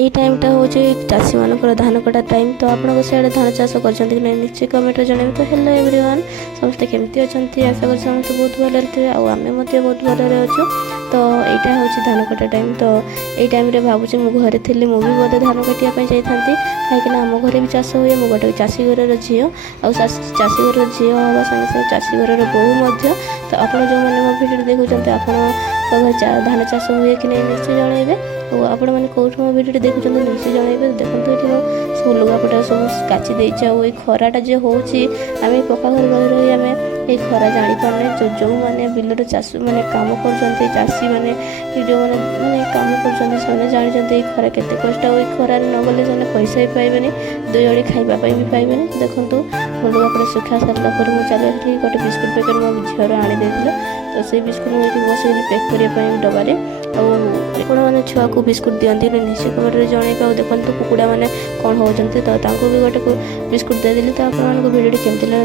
এই টাইমটা হচ্ছে চাষী মাनकर धान कटा टाइम। तो आप सियाड़े धान चाष कर निश्चय कमेंट जन। तो हेलो एवरीवन, समस्ते केमती अच्छा? आशा कर समस्त बहुत भले थे, आम बहुत भले अच्छु। तो यहाँ हूँ धान कटा टाइम। तो ये टाइम भावुँ मु घरे थी, मुझे बोधे धान काटापी जाती कहीं आम घर भी चाष हुए। मु गोटे चाषी घर झी चाषी घर झी हवा सागे सागे चाषी घर बोहू। तो आप जो मैंने मो भिडियो देखुं आप धान चाष हुए कि नहीं निश्चय जनइबे। और आपण मैंने कौट मो भिडियो देखुं निश्चय जनइबे। देखो ये सब लुगापटा सब काची देई खराटा जो होमें पक्का घर रही आम ये खरा जापारे। जो मैंने बिलर चाष मैंने कम कर चाषी मैंने जो मैंने कम कर जानते खरा के कष्ट। खरार न गले से पैसा भी पाइबे, दुई ओड़ी खावाई भी पाइबे। देखूँ लुगापटा सुखा सारा पर मुझे चली गोटे बिस्कुट पैकेट मो झीर आनी। तो से बिस्कुट मुझे बस पैक करने डबारे आपण मैंने छुआ को बिस्कुट दिखती निश्चय कमेंट जनइबे। देखो कुकुड़ा मैंने कौन होती तो भी गोटे बिस्कुट देदेली। तो आप भिडियो केमती